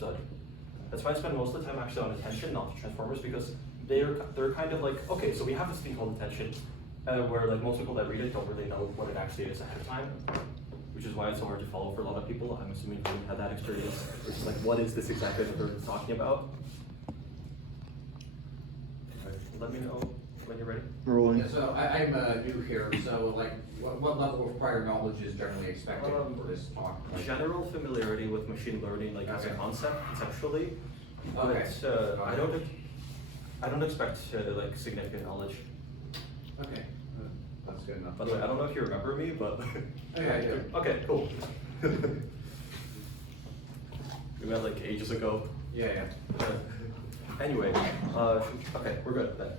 understood. That's why I spend most of the time actually on attention, not the transformers, because they're kind of like, okay, so we have this thing called attention, where like most people that read it don't really know what it actually is ahead of time, which is why it's so hard to follow for a lot of people. I'm assuming you had that experience, which is like, what is this exactly that they're talking about? Right, let me know when you're ready. Rolling. Yeah, so I'm new here, so like, what level of prior knowledge is generally expected for this talk? Like, General familiarity with machine learning, like as a concept, conceptually. Okay. But I don't expect like significant knowledge. Okay, that's good enough. By the way, I don't know if you remember me, but Okay, I do. okay, cool. We met like ages ago. Yeah. Anyway, okay, we're good then.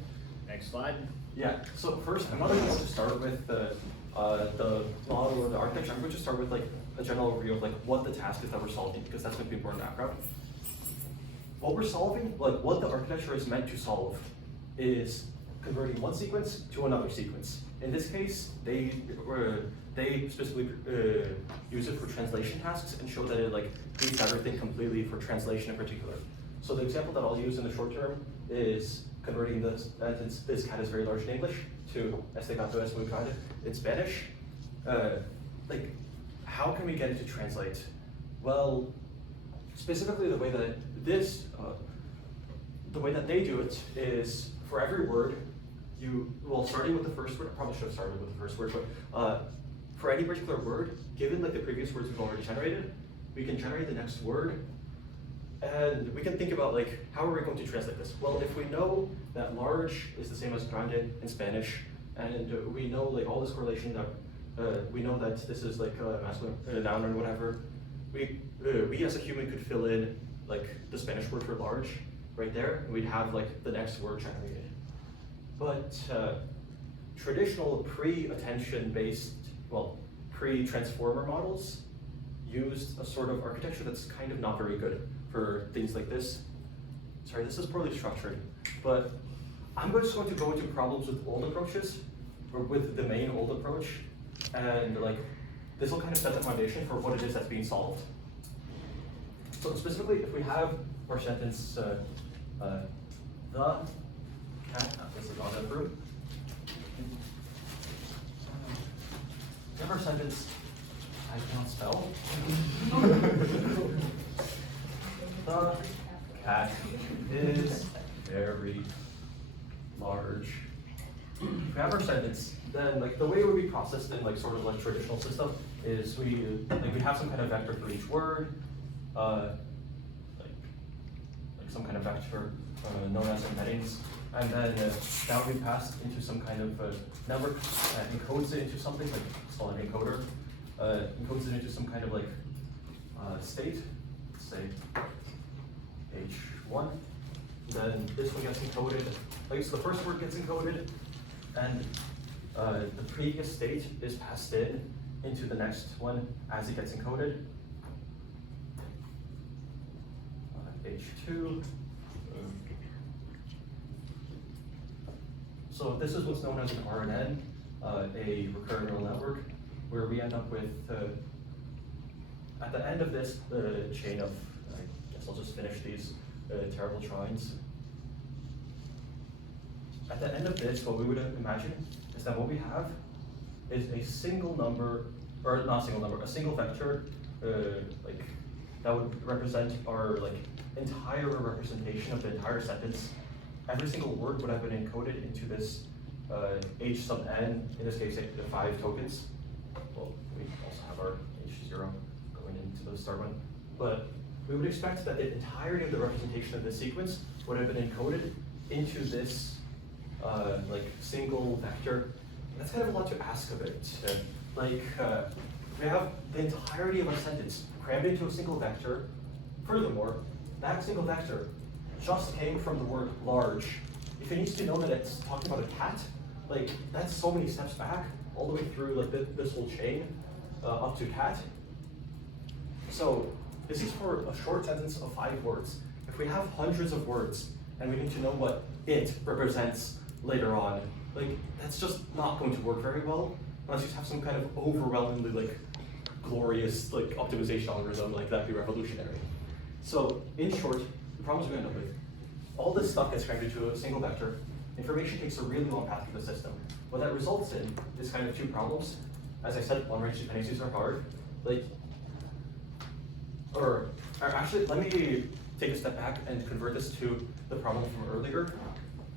Next slide. Yeah. So first, I'm not going to start with the model or the architecture. I'm going to start with like a general overview of like what the task is that we're solving, because that's going to be important background. What we're solving, like what the architecture is meant to solve, is converting one sequence to another sequence. In this case, they specifically use it for translation tasks and show that it like treats everything completely for translation in particular. So the example that I'll use in the short term is converting this cat is very large in English to este gato es muy grande in Spanish. Like, how can we get it to translate? Well, specifically the way that the way that they do it is for every word, starting with the first word, I probably should have started with the first word, but for any particular word, given like the previous words we've already generated, we can generate the next word, and we can think about like, how are we going to translate this? Well, if we know that large is the same as grande in Spanish, and we know like all this correlation that we know that this is like a masculine noun or whatever, we as a human could fill in like the Spanish word for large right there, and we'd have like the next word generated. But traditional pre-attention based, well, pre-transformer models used a sort of architecture that's kind of not very good for things like this. Sorry, this is poorly structured, but I'm just going to go into problems with old approaches, or with the main old approach, and like this will kind of set the foundation for what it is that's being solved. So specifically, if we have our sentence, the cat, this is on that room. We have our sentence, I cannot spell. The cat is very large. If we have our sentence, then like the way it would be processed in like sort of like traditional system is we have some kind of vector for each word, like some kind of vector known as embeddings, and then that will be passed into some kind of network that encodes it into something, like it's called an encoder, encodes it into some kind of like state, let's say H1. Then this one gets encoded, like so the first word gets encoded, and the previous state is passed into the next one as it gets encoded. H2. So this is what's known as an RNN, a recurrent neural network, where we end up with, at the end of this chain of, I guess I'll just finish these terrible drawings. At the end of this, what we would imagine is that what we have is a single number, or not a single number, a single vector, like that would represent our like entire representation of the entire sentence. Every single word would have been encoded into this H sub n, in this case, the 5 tokens. Well, we also have our H0 going into the start one. But we would expect that the entirety of the representation of the sequence would have been encoded into this like single vector. That's kind of a lot to ask of it. We have the entirety of our sentence crammed into a single vector. Furthermore, that single vector just came from the word large. If it needs to know that it's talking about a cat, like that's so many steps back, all the way through like this whole chain up to cat. So this is for a short sentence of 5 words. If we have hundreds of words and we need to know what it represents later on, like that's just not going to work very well unless you have some kind of overwhelmingly like glorious like optimization algorithm like that'd be revolutionary. So in short, the problems we end up with, all this stuff gets cranked into a single vector. Information takes a really long path through the system. What that results in is kind of two problems. As I said, long-range dependencies are hard. Or actually, let me take a step back and convert this to the problem from earlier.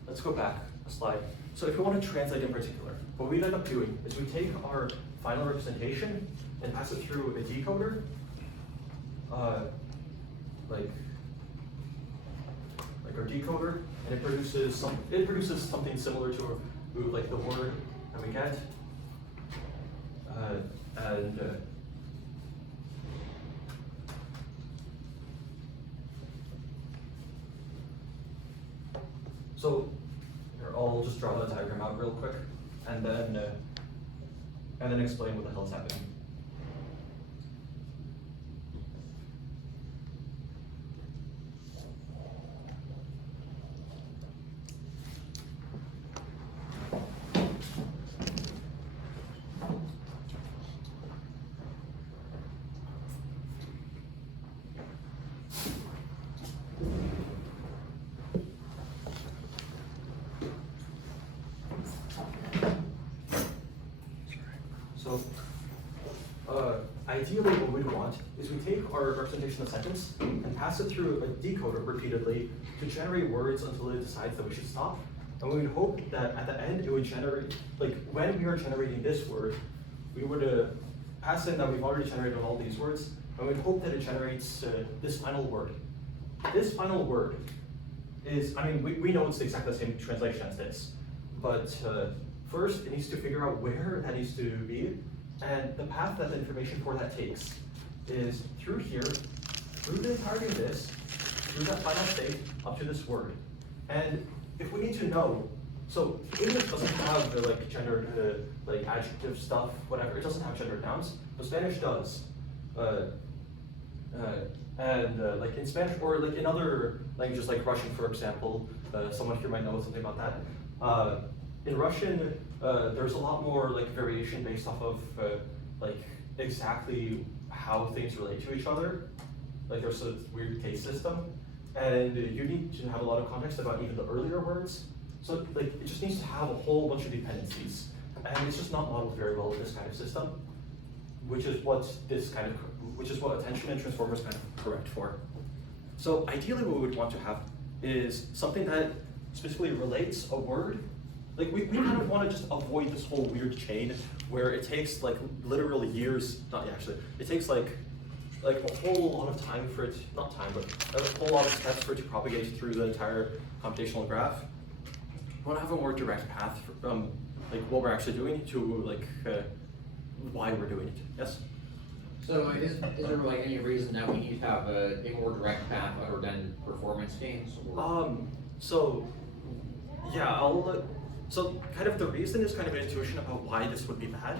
Let's go back a slide. So if we want to translate in particular, what we end up doing is we take our final representation and pass it through a decoder, like our decoder, and it produces something similar to like the word that we get, so here, I'll just draw the diagram out real quick, and then explain what the hell is happening. Ideally, what we'd want is we take our representation of sentence and pass it through a decoder repeatedly to generate words until it decides that we should stop. And we would hope that at the end it would generate, like when we are generating this word, we would pass in that we've already generated all these words, and we'd hope that it generates this final word. This final word is, I mean, we know it's exactly the same translation as this, but first it needs to figure out where that needs to be. And the path that the information for that takes is through here, through the entirety of this, through that final state, up to this word. And if we need to know, so English doesn't have the like gendered like adjective stuff, whatever. It doesn't have gendered nouns, but Spanish does. Like in Spanish, or like in other languages like Russian, for example, someone here might know something about that. In Russian, there's a lot more like variation based off of like exactly how things relate to each other. Like there's a weird case system, and you need to have a lot of context about even the earlier words. So like it just needs to have a whole bunch of dependencies, and it's just not modeled very well in this kind of system, which is what attention and transformers kind of correct for. So ideally, what we would want to have is something that specifically relates a word. Like we kind of want to just avoid this whole weird chain where it takes like literal years, not actually, it takes like a whole lot of time for it, not time, but a whole lot of steps for it to propagate through the entire computational graph. We want to have a more direct path from like what we're actually doing to like why we're doing it. Yes? So is there like any reason that we need to have a more direct path other than performance gains? Or? So yeah, so kind of the reason is kind of an intuition about why this would be bad,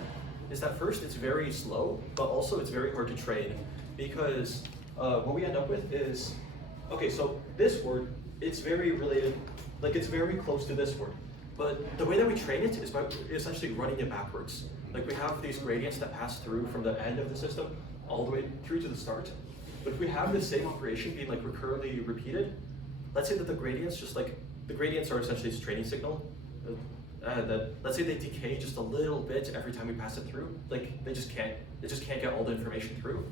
is that first it's very slow, but also it's very hard to train, because what we end up with is, okay, so this word, it's very related, like it's very close to this word, but the way that we train it is by essentially running it backwards. Like we have these gradients that pass through from the end of the system all the way through to the start. But if we have the same operation being like recurrently repeated, let's say that the gradients are essentially this training signal. Let's say they decay just a little bit every time we pass it through. Like it just can't get all the information through.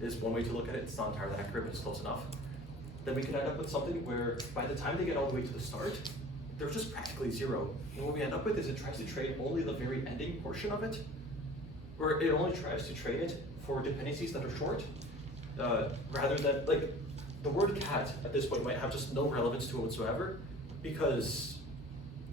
Is one way to look at it. It's not entirely accurate, but it's close enough. Then we can end up with something where by the time they get all the way to the start, they're just practically zero. And what we end up with is it tries to train only the very ending portion of it, or it only tries to train it for dependencies that are short, rather than, like, the word cat at this point might have just no relevance to it whatsoever, because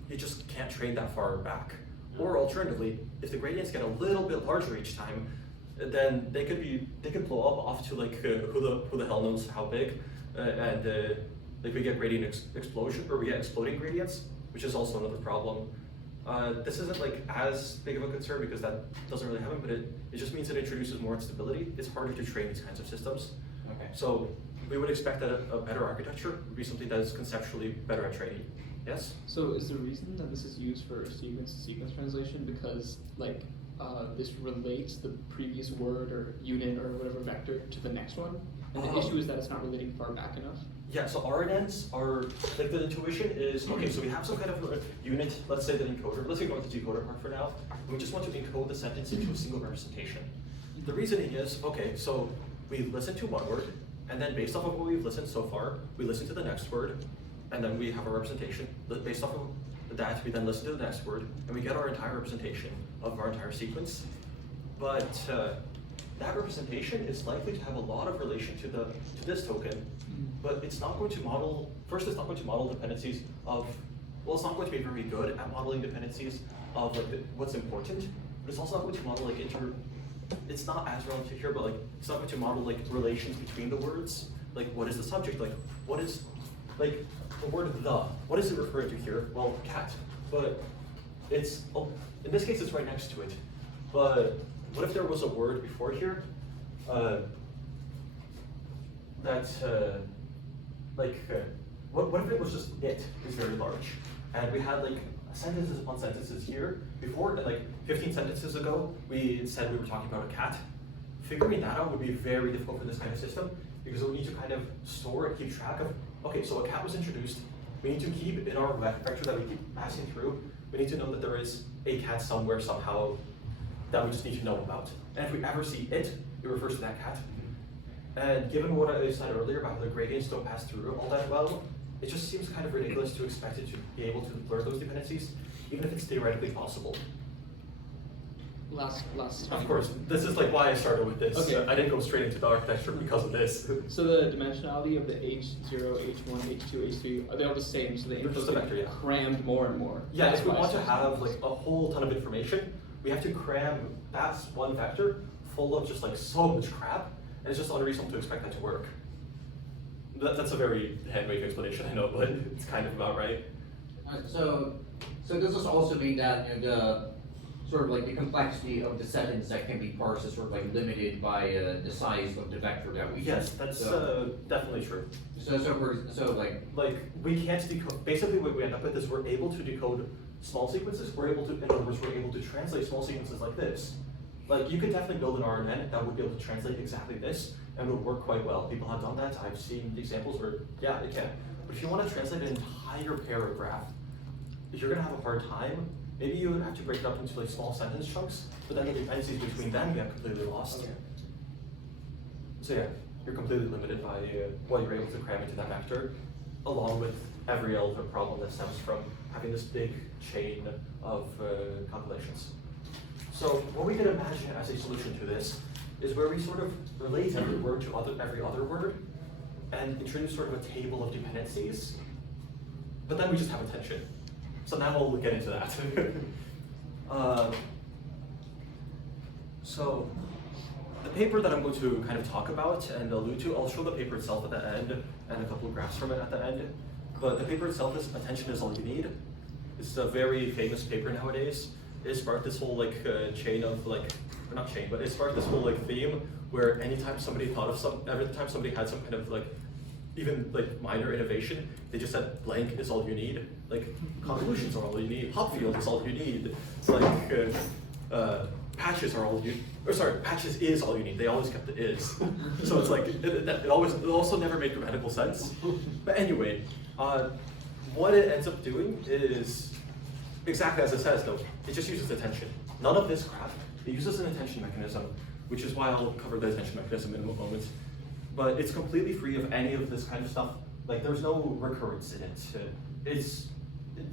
you just can't train that far back. Or alternatively, if the gradients get a little bit larger each time, then they could blow up off to like who the hell knows how big, and like we get gradient explosion, or we get exploding gradients, which is also another problem. This isn't like as big of a concern because that doesn't really happen, but it just means it introduces more instability. It's harder to train these kinds of systems. Okay. So we would expect that a better architecture would be something that is conceptually better at training. Yes? So is the reason that this is used for sequence-to-sequence translation because like this relates the previous word or unit or whatever vector to the next one? And the issue is that it's not relating far back enough. Yeah, so RNNs are, like the intuition is, okay, so we have some kind of unit, let's say the encoder, let's ignore the decoder part for now. We just want to encode the sentence into a single representation. The reasoning is, okay, so we listen to one word, and then based off of what we've listened so far, we listen to the next word, and then we have a representation. Based off of that, we then listen to the next word, and we get our entire representation of our entire sequence. But that representation is likely to have a lot of relation to this token, but it's not going to model, first it's not going to model dependencies of, well, it's not going to be very good at modeling dependencies of like what's important, but it's also not going to model like it's not as relevant here, but like it's not going to model like relations between the words, like what is the subject, like what is, like the word the, what is it referring to here? Well, cat, but it's, oh, in this case it's right next to it, but what if there was a word before here what if it was just it is very large, and we had like sentences upon sentences here before, like 15 sentences ago, we said we were talking about a cat. Figuring that out would be very difficult for this kind of system because we need to kind of store and keep track of, okay, so a cat was introduced. We need to keep in our vector that we keep passing through, we need to know that there is a cat somewhere, somehow, that we just need to know about. And if we ever see it, it refers to that cat. And given what I said earlier about how the gradients don't pass through all that well, it just seems kind of ridiculous to expect it to be able to learn those dependencies, even if it's theoretically possible. Last. Of course, this is like why I started with this. Okay. I didn't go straight into the architecture because of this. So the dimensionality of the H0, H1, H2, H3, are they all the same? So the They're just info a vector, yeah. crammed more and more. Yeah, That's if we why want to it's- have like a whole ton of information, we have to cram that one vector full of just like so much crap, and it's just unreasonable to expect that to work. That's a very hand-wavy explanation, I know, but it's kind of about right. So does this also mean that, you know, the sort of like the complexity of the sentence that can be parsed is sort of like limited by the size of the vector that we Yes, use? that's So, definitely true. so Like, we can't decode, basically what we end up with is we're able to decode small sequences, we're able to, in other words, we're able to translate small sequences like this. Like, you could definitely build an RNN that would be able to translate exactly this, and it would work quite well. People have done that, I've seen examples where, yeah, it can. But if you want to translate an entire paragraph, you're gonna have a hard time. Maybe you would have to break it up into like small sentence chunks, but then the dependencies between them get completely lost. Okay. So yeah, you're completely limited by what you're able to cram into that vector, along with every other problem that stems from having this big chain of calculations. So what we can imagine as a solution to this is where we sort of relate every word to every other word and introduce sort of a table of dependencies, but then we just have a tension. So now we'll get into that. So the paper that I'm going to kind of talk about and allude to, I'll show the paper itself at the end and a couple of graphs from it at the end. But the paper itself is attention is all you need. It's a very famous paper nowadays. It sparked this whole like chain of like, or not chain, but it sparked this whole like theme where anytime somebody thought of every time somebody had some kind of like, even like minor innovation, they just said blank is all you need. Like convolutions are all you need. Hopfield is all you need. It's like patches are all you. Or sorry, patches is all you need. They always kept the is. So it's like it also never made grammatical sense. But anyway, what it ends up doing is exactly as it says though. It just uses attention. None of this crap. It uses an attention mechanism, which is why I'll cover the attention mechanism in a moment. But it's completely free of any of this kind of stuff. Like there's no recurrence in it.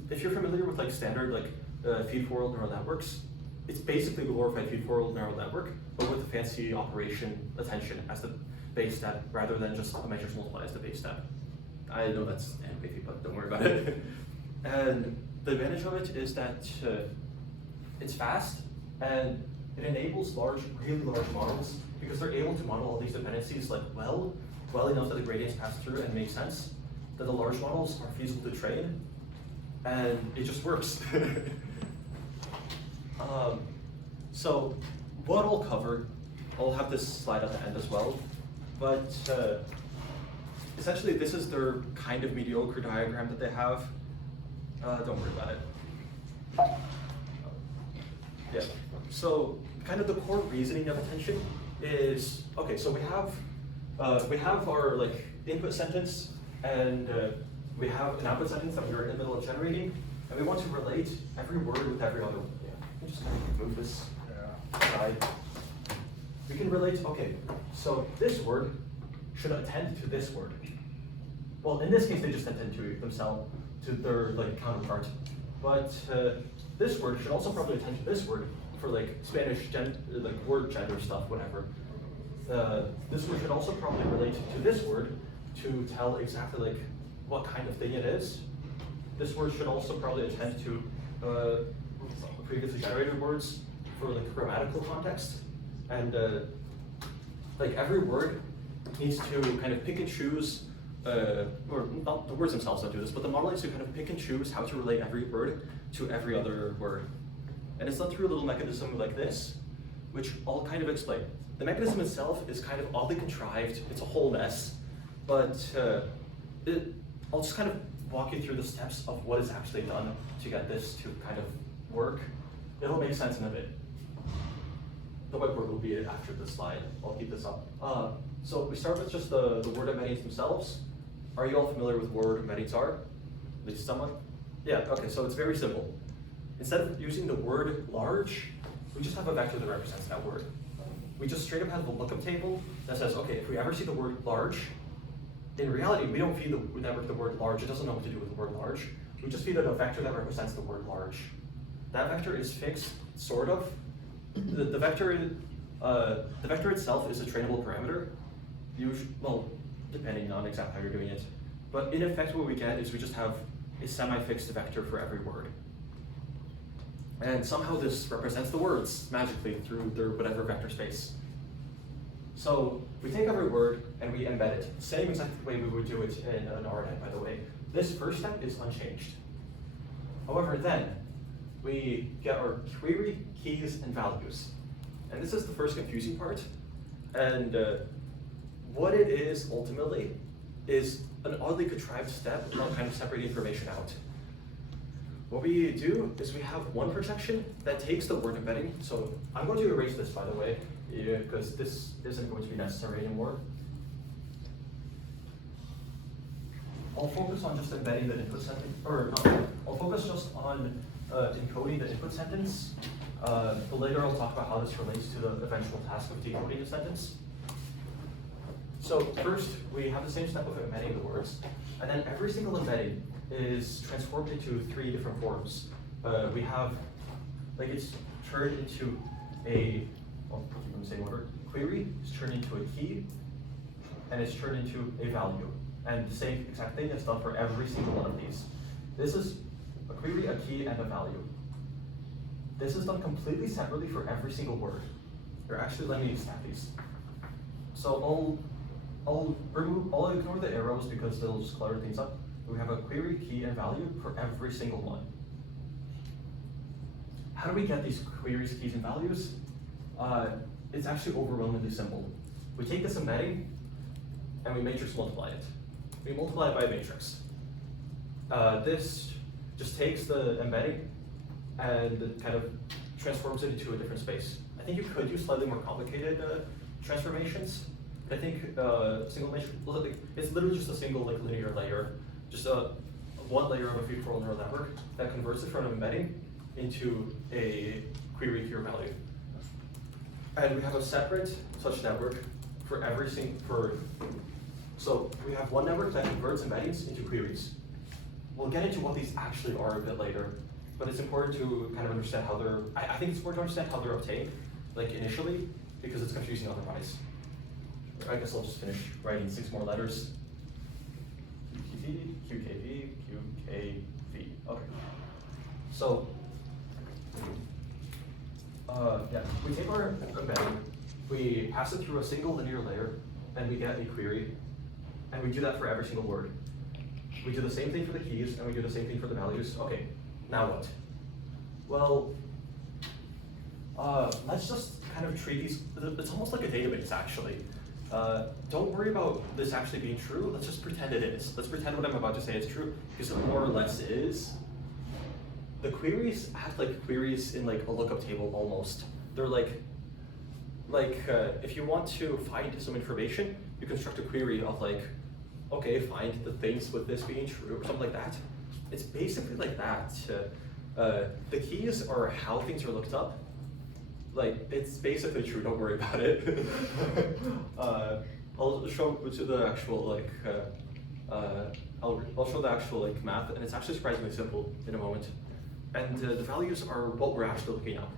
If you're familiar with like standard like feed-forward neural networks, it's basically a glorified feed-forward neural network, but with the fancy operation attention as the base step, rather than just a matrix multiply as the base step. I know that's ambiguous, but don't worry about it. And the advantage of it is that it's fast and it enables really large models because they're able to model all these dependencies like well enough that the gradients pass through and make sense, that the large models are feasible to train, and it just works. So what I'll cover, I'll have this slide at the end as well, but essentially this is their kind of mediocre diagram that they have. Don't worry about it. Yeah, so kind of the core reasoning of attention is, okay, so we have we have our like input sentence, and we have an output sentence that we're in the middle of generating, and we want to relate every word with every other. Yeah, let me just kind of move this aside. We can relate. Okay, so this word should attend to this word. Well, in this case, they just attend to themselves, to their like counterpart. But this word should also probably attend to this word for like Spanish like word gender stuff, whatever. This word should also probably relate to this word to tell exactly like what kind of thing it is. This word should also probably attend to previously generated words for like grammatical context. And like every word needs to kind of pick and choose, or not the words themselves don't do this, but the model needs to kind of pick and choose how to relate every word to every other word. And it's done through a little mechanism like this, which I'll kind of explain. The mechanism itself is kind of oddly contrived, it's a whole mess, but I'll just kind of walk you through the steps of what is actually done to get this to kind of work. It'll make sense in a bit. The whiteboard will be after this slide. I'll keep this up. So we start with just the word embeddings themselves. Are you all familiar with what word embeddings are? At least someone? Yeah, okay, so it's very simple. Instead of using the word large, we just have a vector that represents that word. We just straight up have a lookup table that says, okay, if we ever see the word large, in reality, we don't feed the network the word large. It doesn't know what to do with the word large. We just feed it a vector that represents the word large. That vector is fixed, sort of. The vector itself is a trainable parameter. Well, depending on exactly how you're doing it. But in effect, what we get is we just have a semi-fixed vector for every word. And somehow this represents the words magically through their whatever vector space. So we take every word and we embed it. Same exact way we would do it in an RNN, by the way. This first step is unchanged. However, then we get our query, keys, and values. And this is the first confusing part. And what it is ultimately is an oddly contrived step of kind of separating information out. What we do is we have one projection that takes the word embedding. So I'm going to erase this, by the way, because this isn't going to be necessary anymore. I'll focus on just embedding the input sentence, or not, I'll focus just on encoding the input sentence. But later I'll talk about how this relates to the eventual task of decoding the sentence. So first, we have the same step of embedding the words, and then every single embedding is transformed into 3 different forms. We have, like it's turned into a, I'll keep them in the same order. Query is turned into a key, and it's turned into a value. And the same exact thing is done for every single one of these. This is a query, a key, and a value. This is done completely separately for every single word. Or actually, let me snap these. So I'll ignore the arrows because they'll just clutter things up. We have a query, key, and value for every single one. How do we get these queries, keys, and values? It's actually overwhelmingly simple. We take this embedding and we matrix multiply it. We multiply it by a matrix. This just takes the embedding and it kind of transforms it into a different space. I think you could use slightly more complicated transformations. I think single matrix, it's literally just a single like linear layer, just one layer of a feed-forward neural network that converts it from an embedding into a query key or value. And we have a separate such network for every single, so we have one network that converts embeddings into queries. We'll get into what these actually are a bit later, but it's important to kind of understand how they're, I think it's important to understand how they're obtained, like initially, because it's confusing otherwise. I guess I'll just finish writing 6 more letters. QTV, QKV, QKV. Okay. So, yeah, we take our embedding, we pass it through a single linear layer, and we get a query, and we do that for every single word. We do the same thing for the keys, and we do the same thing for the values. Okay, now what? Well, let's just kind of treat these, it's almost like a database actually. Don't worry about this actually being true, let's just pretend it is. Let's pretend what I'm about to say is true, because it more or less is. The queries act like queries in like a lookup table almost. They're like if you want to find some information, you construct a query of like, okay, find the things with this being true or something like that. It's basically like that. The keys are how things are looked up. Like, it's basically true, don't worry about it. I'll show to the actual like, I'll show the actual like math, and it's actually surprisingly simple in a moment. And the values are what we're actually looking up,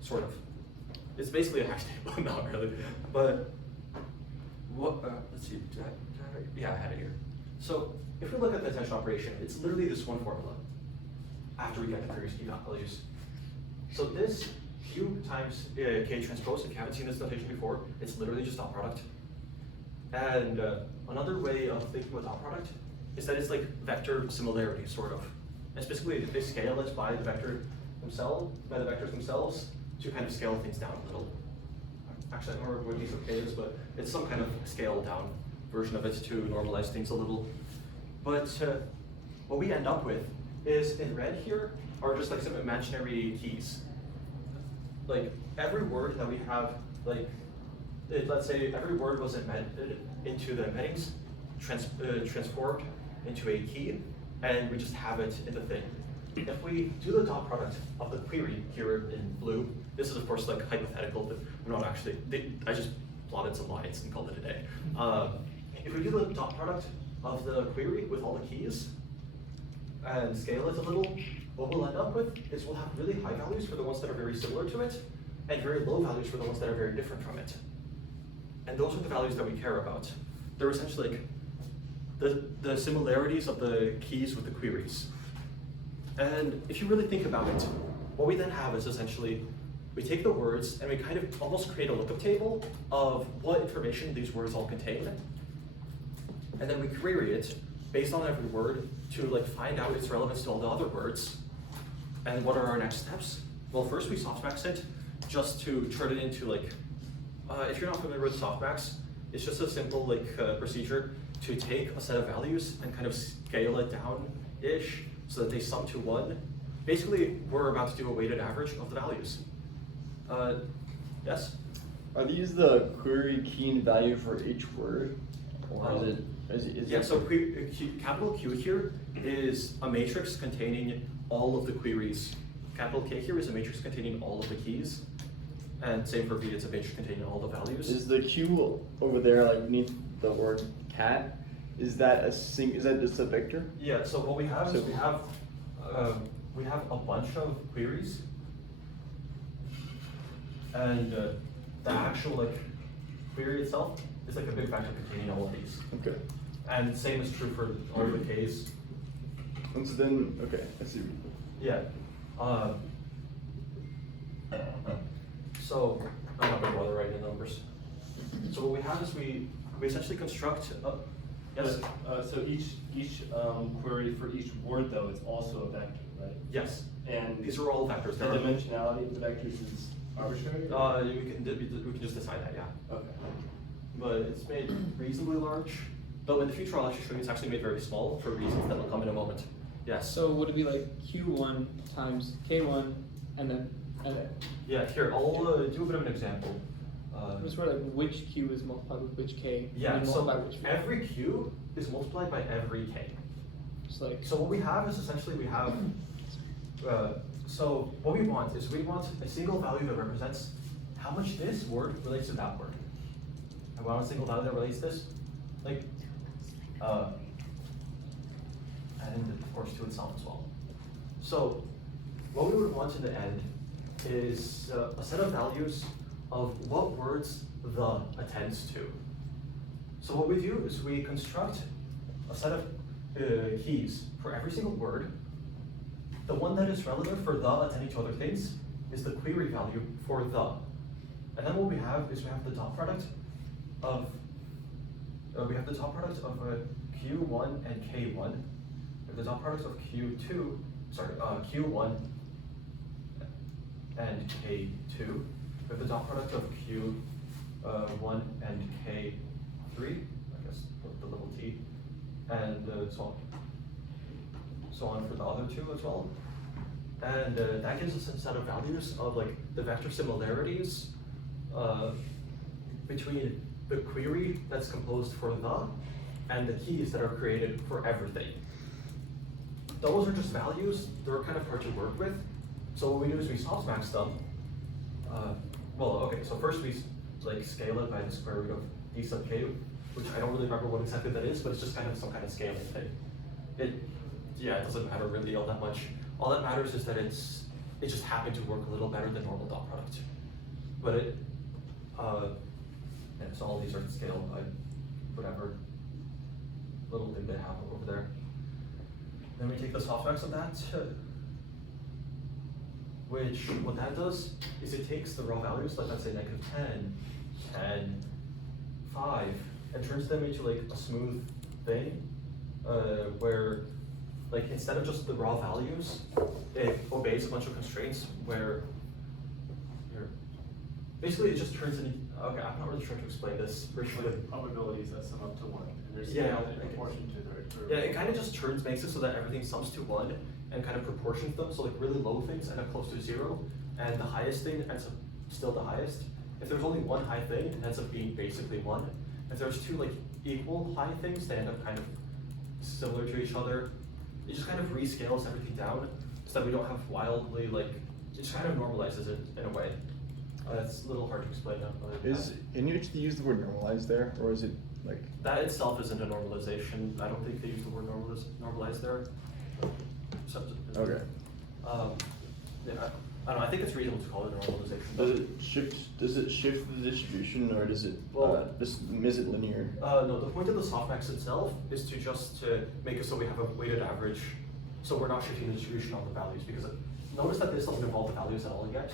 sort of. It's basically a hash table, not really. But what? Let's see. Yeah, I had it here. So if we look at the attention operation, it's literally this one formula. After we get the various key values, so this Q times K transpose. If you haven't seen this notation before, it's literally just dot product. And another way of thinking about dot product is that it's like vector similarity, sort of. And specifically, they scale it by the vectors themselves to kind of scale things down a little. Actually, I don't remember what piece of K is, but it's some kind of scaled down version of it to normalize things a little. But what we end up with is in red here are just like some imaginary keys. Like every word that we have, like let's say every word was embedded into the embeddings, transformed into a key, and we just have it in the thing. If we do the dot product of the query here in blue, this is of course like hypothetical, but we're not actually, I just plotted some lines and called it a day. If we do the dot product of the query with all the keys and scale it a little, what we'll end up with is we'll have really high values for the ones that are very similar to it, and very low values for the ones that are very different from it. And those are the values that we care about. They're essentially like the similarities of the keys with the queries. And if you really think about it, what we then have is essentially, we take the words and we kind of almost create a lookup table of what information these words all contain. And then we query it based on every word to like find out its relevance to all the other words. And what are our next steps? Well, first we softmax it just to turn it into like, if you're not familiar with softmax, it's just a simple like procedure to take a set of values and kind of scale it down-ish so that they sum to 1. Basically, we're about to do a weighted average of the values. Yes? Are these the query key and value for each word? Or is it yeah, so capital Q here is a matrix containing all of the queries. Capital K here is a matrix containing all of the keys. And same for V, it's a matrix containing all the values. Is the Q over there, like beneath the word cat, is that is that just a vector? Yeah, so what we have is we have a bunch of queries. And the actual like query itself is like a big vector containing all of these. Okay. And same is true for all the Ks. And so then, okay, I see. Yeah. So I'm not gonna bother writing the numbers. So what we have is we essentially construct. Yes. So each query for each word though is also a vector, right? Yes. And these are all vectors. the dimensionality of the vectors is arbitrary? We can just decide that, yeah. Okay. But it's made reasonably large. Though in the future I'll actually show you it's actually made very small for reasons that will come in a moment. Yes. So would it be like Q1 times K1 and then Yeah, here, I'll do a bit of an example. it was for like which Q is multiplied with which K? Yeah, and so multiplied with which V? every Q is multiplied by every K. Just like So what we have is essentially we have, so what we want is we want a single value that represents how much this word relates to that word. And we want a single value that relates this, like, and of course to itself as well. So what we would want in the end is a set of values of what words the attends to. So what we do is we construct a set of keys for every single word. The one that is relevant for the attending to other things is the query value for the. And then what we have is we have the dot product of Q1 and K1. We have the dot product of Q1 and K2. We have the dot product of Q1 and K3, I guess the little t, and so on for the other two as well. And that gives us a set of values of like the vector similarities between the query that's composed for the, and the keys that are created for everything. Those are just values, they're kind of hard to work with. So what we do is we softmax them. So first we like scale it by the square root of d sub k, which I don't really remember what exactly that is, but it's just kind of some kind of scaling thing. It doesn't matter really all that much. All that matters is that it just happened to work a little better than normal dot product. But so all these are scaled by whatever little thing they have over there. Then we take the softmax of that, which what that does is it takes the raw values, like let's say -10, 10, 5, and turns them into like a smooth thing, where like instead of just the raw values, it obeys a bunch of constraints where basically it just turns into, okay, I'm not really sure to explain this. Probabilities that sum up to 1, and they're Yeah, scaled in okay. proportion to their. Yeah, it kind of just makes it so that everything sums to 1 and kind of proportions them. So like really low things end up close to 0, and the highest thing ends up still the highest. If there's only one high thing, it ends up being basically 1. If there's two like equal high things, they end up kind of similar to each other. It just kind of rescales everything down so that we don't have wildly like, it just kind of normalizes it in a way. It's a little hard to explain now, but Can you actually use the word normalize there, or is it like? that itself isn't a normalization. I don't think they use the word normalize there. Okay. Yeah, I don't know. I think it's reasonable to call it a normalization. Does it shift the distribution, or does it is it linear? No, the point of the softmax itself is to just make it so we have a weighted average, so we're not shifting the distribution on the values, because notice that this doesn't involve the values at all yet.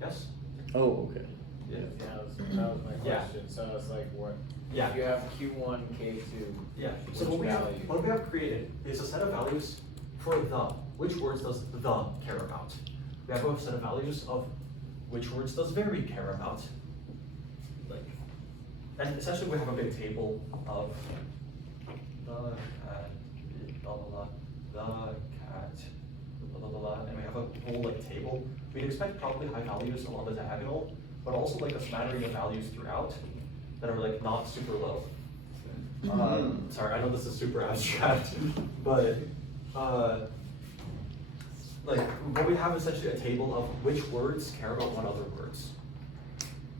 Yes? Oh, okay. Yeah. That was my Yeah. question, so it's like what? Yeah. If you have Q1, K2, Yeah. So which value? what we have created is a set of values for the. Which words does the care about? We have a set of values of which words does very care about. Like, and essentially we have a big table of the cat, blah blah blah, the cat, blah blah blah, and we have a whole like table. We'd expect probably high values along the diagonal, but also like a smattering of values throughout that are like not super low. Sorry, I know this is super abstract, but like what we have is essentially a table of which words care about what other words.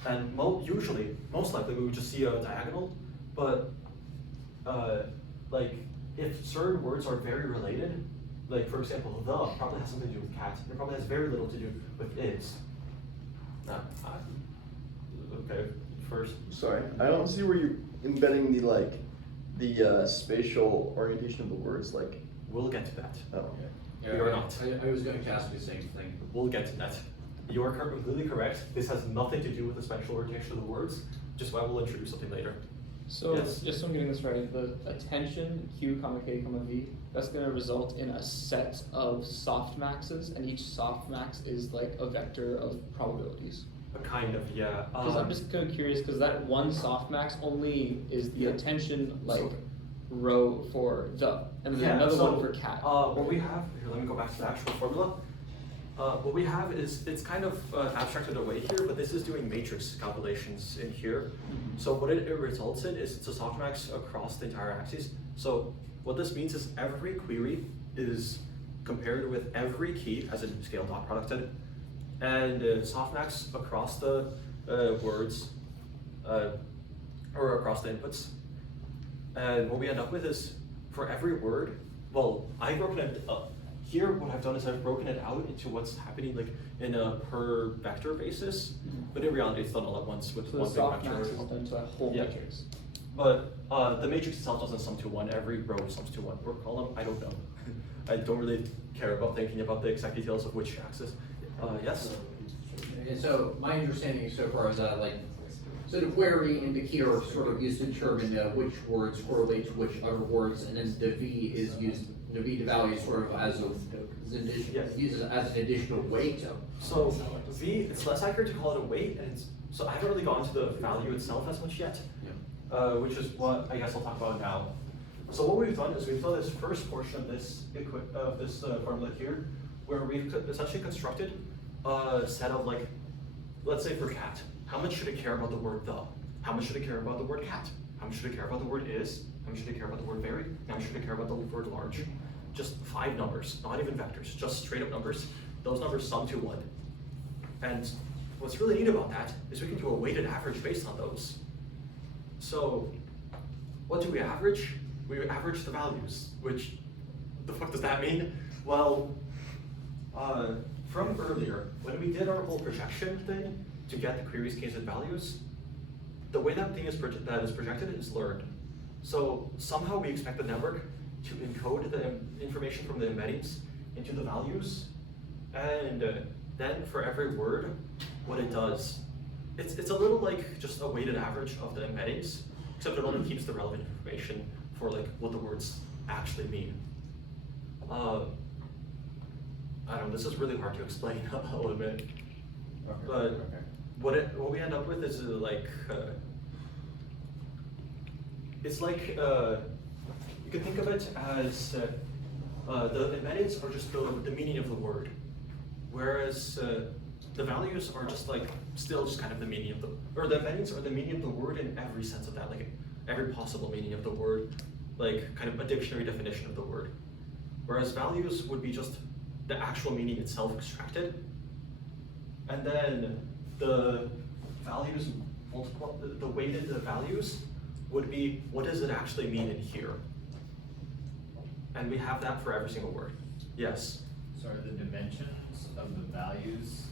And most likely we would just see a diagonal, but like if certain words are very related, like for example, the probably has something to do with cat, it probably has very little to do with is. Okay, first. Sorry, I don't see where you're embedding the spatial orientation of the words. Like, We'll get to that. oh, okay. We are not. I was going to ask the same thing. We'll get to that. You are completely correct. This has nothing to do with the spatial orientation of the words, just why we'll introduce something later. So Yes. just so I'm getting this right, the attention Q, comma K, comma V, that's going to result in a set of softmaxes, and each softmax is like a vector of probabilities. Kind of, yeah. Because I'm just kind of curious, because that one softmax only is the Yeah. attention like So- row for the, and then Yeah, another so, one for cat. What we have, here, let me go back to the actual formula. What we have is, it's kind of abstracted away here, but this is doing matrix calculations in here. So what it results in is it's a softmax across the entire axis. So what this means is every query is compared with every key as a scale dot producted, and softmax across the words, or across the inputs. And what we end up with is, for every word, well, I've broken it up. Here, what I've done is I've broken it out into what's happening like in a per vector basis, but in reality, it's done all at once with So the one big softmax vector. is done to a whole Yeah. matrix. But the matrix itself doesn't sum to 1. Every row sums to 1. Or column, I don't know. I don't really care about thinking about the exact details of which axis. Yes? And so my understanding so far is that so the query and the key are sort of used to determine which words correlate to which other words, and then the V is used, the V value is sort of uses as an additional weight. So V, it's less accurate to call it a weight, and so I haven't really gone to the value itself as much yet, which is what I guess I'll talk about now. So what we've done is we've done this first portion of this formula here, where we've essentially constructed a set of let's say for cat, how much should it care about the word the? how much should I care about the word cat? How much should I care about the word is? How much should I care about the word very? How much should I care about the word large? Just 5 numbers, not even vectors, just straight up numbers. Those numbers sum to 1. And what's really neat about that is we can do a weighted average based on those. So what do we average? We average the values, which, the fuck does that mean? Well, from earlier, when we did our whole projection thing to get the queries, keys, and values, the way that thing is projected is learned. So somehow we expect the network to encode the information from the embeddings into the values, and then for every word, what it does, it's a little like just a weighted average of the embeddings, except it only keeps the relevant information for like what the words actually mean. I don't know, this is really hard to explain, I'll admit. But what we end up with is like, it's like, you can think of it as the embeddings are just the meaning of the word, whereas the values are just like still just kind of the meaning of or the embeddings are the meaning of the word in every sense of that, like every possible meaning of the word, like kind of a dictionary definition of the word. Whereas values would be just the actual meaning itself extracted, and then the values the weighted values would be what does it actually mean in here, and we have that for every single word. Yes. So are the dimensions of the values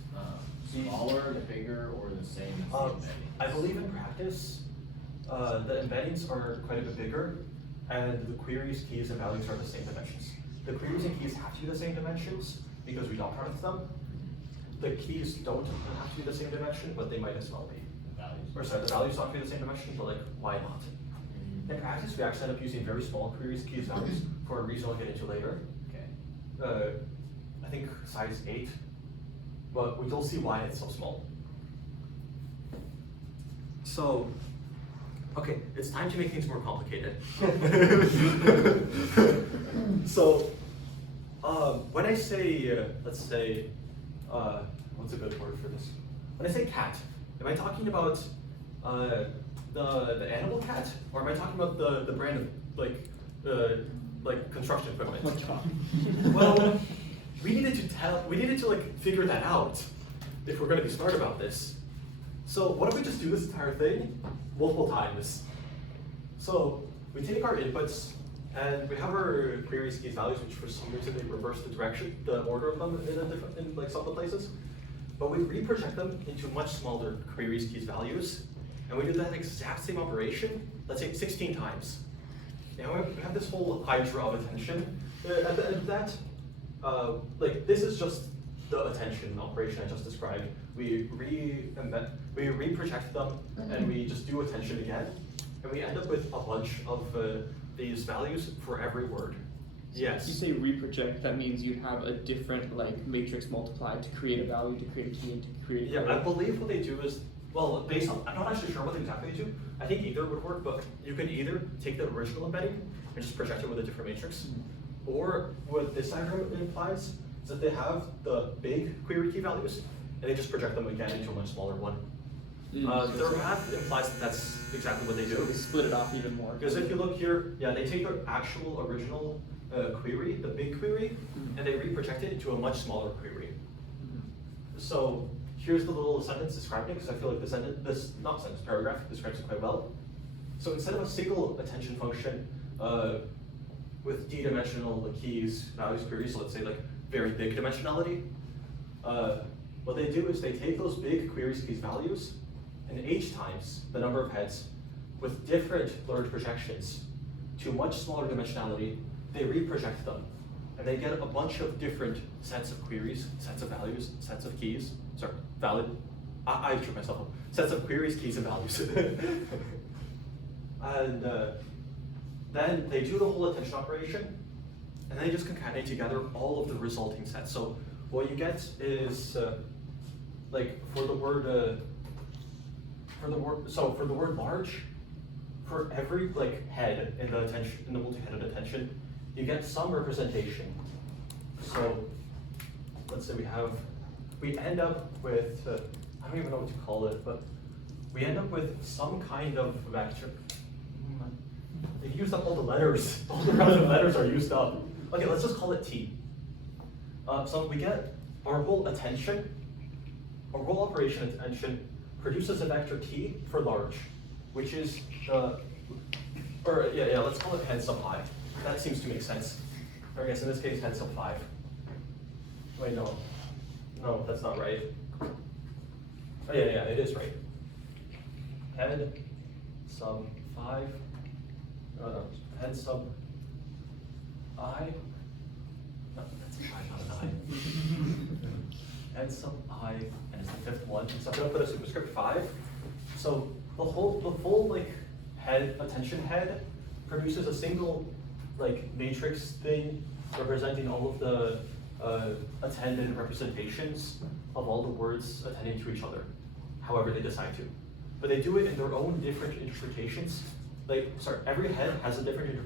smaller, bigger, or the same as the embeddings? I believe in practice, the embeddings are quite a bit bigger, and the queries, keys, and values are the same dimensions. The queries and keys have to be the same dimensions because we dot product them. The keys don't have to be the same dimension, but they might as well be. The values. Or sorry, the values don't have to be the same dimension, but like, why not? In practice, we actually end up using very small queries, keys, values for a reason I'll get into later. Okay. I think size 8, but we'll see why it's so small. So, okay, it's time to make things more complicated. So, when I say, let's say, what's a good word for this? When I say cat, am I talking about the animal cat, or am I talking about the brand of like construction equipment? Oh my God. Well, we needed to like figure that out if we're going to be smart about this. So what if we just do this entire thing multiple times? So we take our inputs and we have our queries, keys, values, which for some reason they reverse the order of them in like some of the places. But we reproject them into much smaller queries, keys, values, and we do that exact same operation, let's say 16 times. Now we have this whole hydra of attention at the end of that. Like this is just the attention operation I just described. We reproject them and we just do attention again, and we end up with a bunch of these values for every word. Yes. You say reproject, that means you have a different like matrix multiplied to create a value, to create a key, and to create a Yeah, word. I believe what they do is, well, based on, I'm not actually sure what exactly they do. I think either would work, but you can either take the original embedding and just project it with a different matrix, or what this diagram implies is that they have the big query key values, and they just project them again into a much smaller one. Their math implies that that's exactly what they So they do. split it off even more. Because if you look here, yeah, they take their actual original query, the big query, and they reproject it into a much smaller query. So here's the little sentence describing it, because I feel like this paragraph describes it quite well. So instead of a single attention function with d-dimensional keys, values, queries, so let's say like very big dimensionality, what they do is they take those big queries, keys, values, and h times the number of heads with different blurred projections to much smaller dimensionality, they reproject them. And they get a bunch of different sets of queries, sets of values, sets of keys. Sorry, valid. I tripped myself up. Sets of queries, keys, and values. And then they do the whole attention operation, and they just concatenate together all of the resulting sets. So what you get is like for the word large, for every like head in the attention in the multi-headed attention, you get some representation. So let's say we end up with I don't even know what to call it, but we end up with some kind of vector. They used up all the letters. All the relevant letters are used up. Okay, let's just call it T. So we get our whole attention, our whole operation attention produces a vector T for large, which is let's call it head sub I. That seems to make sense. Or I guess in this case, head sub 5. Wait, no, that's not right. Oh yeah, it is right. Head sub 5. Head sub I. No, that's a 5, not an I. Head sub I, and it's the 5th one. So I'm gonna put a superscript 5. So the full like head, attention head, produces a single like matrix thing representing all of the attended representations of all the words attending to each other, however they decide to. But they do it in their own different interpretations. Every head has a different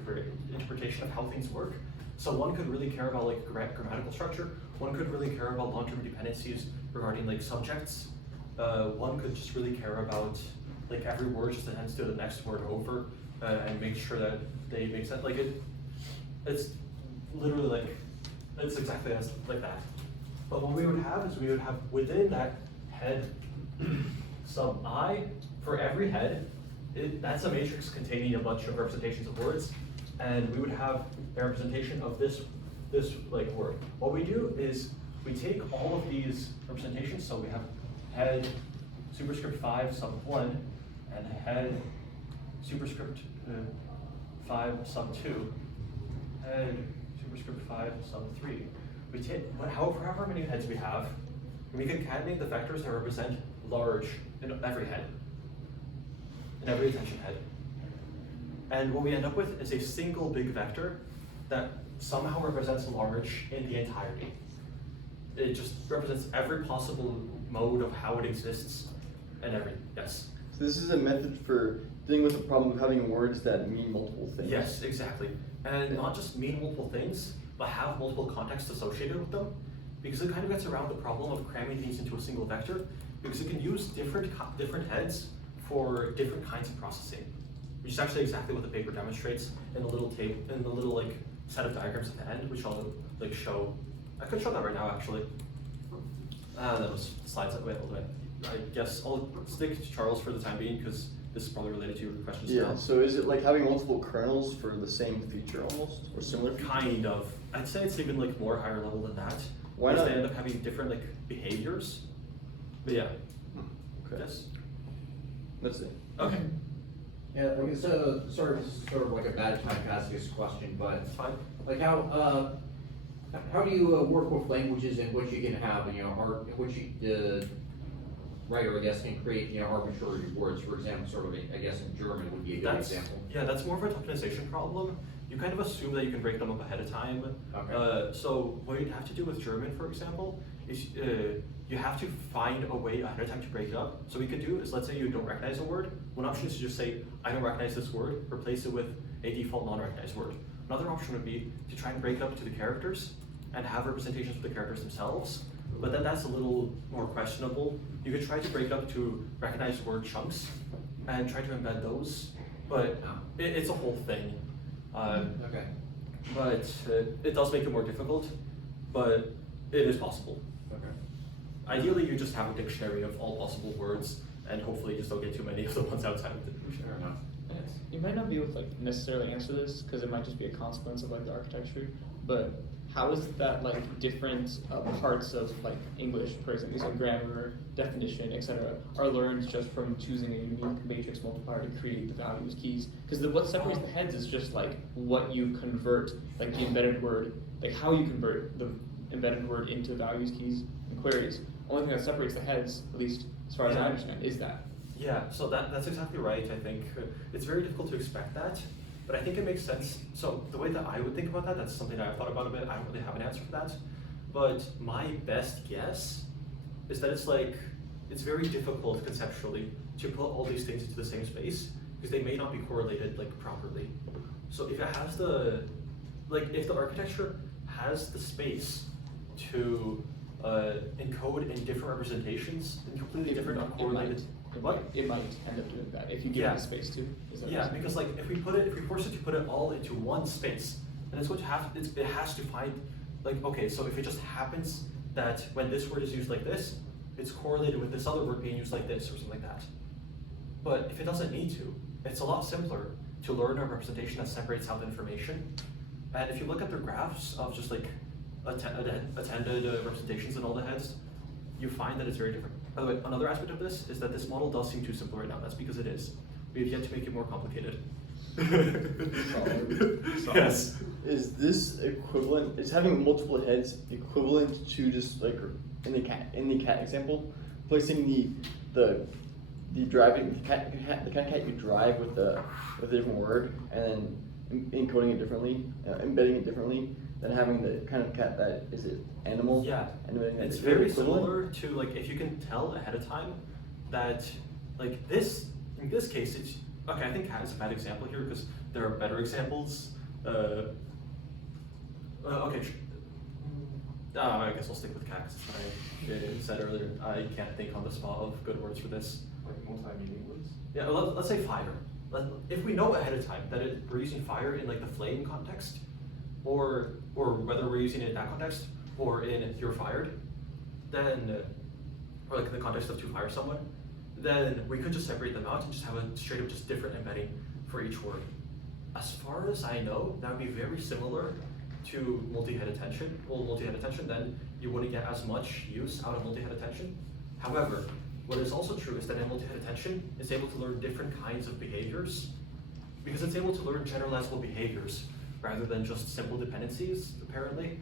interpretation of how things work. So one could really care about like grammatical structure. One could really care about long-term dependencies regarding like subjects. One could just really care about like every word just attends to the next word over and make sure that they make sense. Like it's literally like, it's exactly like that. But what we would have is we would have within that head sub I, for every head, that's a matrix containing a bunch of representations of words, and we would have a representation of this like word. What we do is we take all of these representations, so we have head superscript 5 sub 1 and head superscript 5 sub 2, head superscript 5 sub 3. We take however many heads we have, and we concatenate the vectors that represent large in every head, in every attention head. And what we end up with is a single big vector that somehow represents large in the entirety. It just represents every possible mode of how it exists and yes. So this is a method for dealing with the problem of having words that mean multiple things. Yes, exactly. And not just mean multiple things, but have multiple contexts associated with them, because it kind of gets around the problem of cramming things into a single vector, because it can use different heads for different kinds of processing, which is actually exactly what the paper demonstrates in the little like set of diagrams at the end, which I'll like show. I could show that right now actually. That was slides that way. I guess I'll stick to Charles for the time being because this is probably related to your questions. Yeah. Now. So is it like having multiple kernels for the same feature almost, or similar feature? Kind of. I'd say it's even like more higher level than that. Why not? They end up having different like behaviors. But yeah. Okay. Yes. That's it. Okay. Yeah, like, so sorry, this is sort of like a bad time to ask this question, but It's fine. like how do you work with languages in which you can have, in which the writer, I guess, can create, arbitrary words? For example, sort of, I guess in German would be a good example. Yeah, that's more of a tokenization problem. You kind of assume that you can break them up ahead of time. Okay. So what you'd have to do with German, for example, is you have to find a way ahead of time to break it up. So what we could do is, let's say you don't recognize a word. One option is to just say, I don't recognize this word, replace it with a default non-recognized word. Another option would be to try and break it up to the characters and have representations of the characters themselves. But then that's a little more questionable. You could try to break it up to recognized word chunks and try to embed those, but it's a whole thing. Okay. But it does make it more difficult, but it is possible. Okay. Ideally, you just have a dictionary of all possible words, and hopefully you just don't get too many of the ones outside of the dictionary. Fair enough. You might not be able to like necessarily answer this because it might just be a consequence of like the architecture, but how is that like different parts of like English, for example, so grammar, definition, etc., are learned just from choosing a unique matrix multiplier to create the values keys? Because what separates the heads is just like what you convert, like the embedded word, like how you convert the embedded word into values keys and queries. Only thing that separates the heads, at least as far as I understand, is that. Yeah, so that's exactly right. I think it's very difficult to expect that, but I think it makes sense. So the way that I would think about that, that's something I've thought about a bit. I don't really have an answer for that, but my best guess is that it's very difficult conceptually to put all these things into the same space because they may not be correlated like properly. So if it has if the architecture has the space to encode in different representations in completely different uncorrelated. What? It might end up doing that if you give Yeah. it a space too. Is that what Yeah, you're saying? because like if we force it to put it all into one space, then it's going to have, it has to find, like, okay, so if it just happens that when this word is used like this, it's correlated with this other word being used like this or something like that. But if it doesn't need to, it's a lot simpler to learn a representation that separates out the information. And if you look at the graphs of just like attended representations in all the heads, you find that it's very different. By the way, another aspect of this is that this model does seem too simple right now. That's because it is. We have yet to make it more complicated. Solid. Yes. Is this equivalent? Is having multiple heads equivalent to just like in the cat example, placing the driving the kind of cat you drive with a different word and then encoding it differently, embedding it differently than having the kind of cat that is it animal? Yeah, and embedding it. it's Is it very equivalent? similar to like if you can tell ahead of time that like this, in this case, it's, okay, I think cat is a bad example here because there are better examples. Okay, I guess I'll stick with cat because I said earlier, I can't think on the spot of good words for this. Like multi-meaning words? Yeah, let's say fire. If we know ahead of time that we're using fire in like the flame context, or whether we're using it in that context, or in you're fired, then, or like in the context of to fire someone, then we could just separate them out and just have a straight up just different embedding for each word. As far as I know, that would be very similar to multi-head attention. Well, multi-head attention, then you wouldn't get as much use out of multi-head attention. However, what is also true is that in multi-head attention, it's able to learn different kinds of behaviors because it's able to learn generalizable behaviors rather than just simple dependencies, apparently,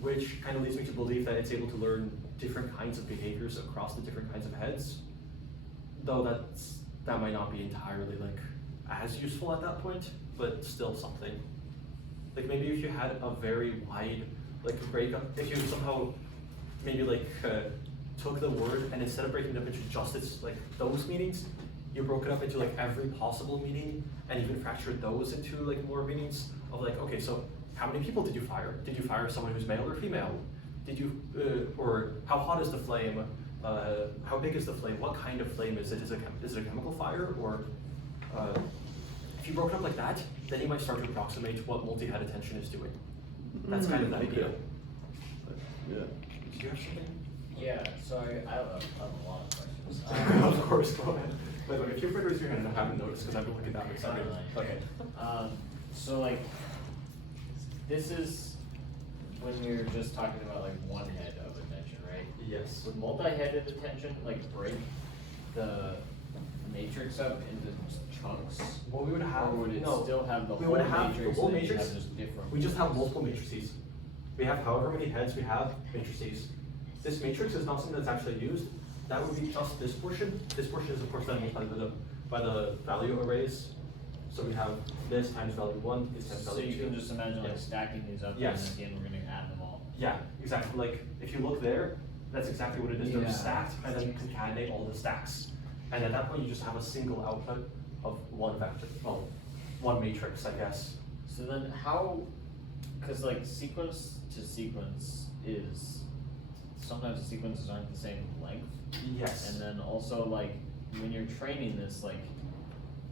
which kind of leads me to believe that it's able to learn different kinds of behaviors across the different kinds of heads, though that might not be entirely like as useful at that point, but still something. Like maybe if you had a very wide like breakup, if you somehow maybe like took the word and instead of breaking it up into just its like those meanings, you broke it up into like every possible meaning and even fractured those into like more meanings of like, okay, so how many people did you fire? Did you fire someone who's male or female? Did you, or how hot is the flame? How big is the flame? What kind of flame is it? Is it a chemical fire? Or if you broke it up like that, then you might start to approximate what multi-head attention is doing. That's kind of the idea. Yeah. Did you have something? Yeah, so I have a lot of questions. Of course, go ahead. By the way, if you're afraid to raise your hand, I haven't noticed because I've been looking that way. Sorry. Okay. So like, this is when you're just talking about like one head of attention, right? Yes. Would multi-headed attention like break the matrix up into chunks? What we would have, Or would it no, still have the we whole would have the matrix whole and then you matrix. have just different? We just have multiple matrices. We have however many heads we have matrices. This matrix is not something that's actually used. That would be just this portion. This portion is of course then multiplied by the value arrays. So we have this times value 1 is times So value 2. you can just imagine like Yes. stacking these up and Yes. then at the end we're gonna add them all. Yeah, exactly. Like if you look there, that's exactly what it is. They're Yeah. stacked, and then you concatenate all the stacks. And at that point, you just have a single output of one vector, well, one matrix, I guess. So then how, cause like sequence to sequence is, sometimes the sequences aren't the same length. Yes. And then also like, when you're training this, like,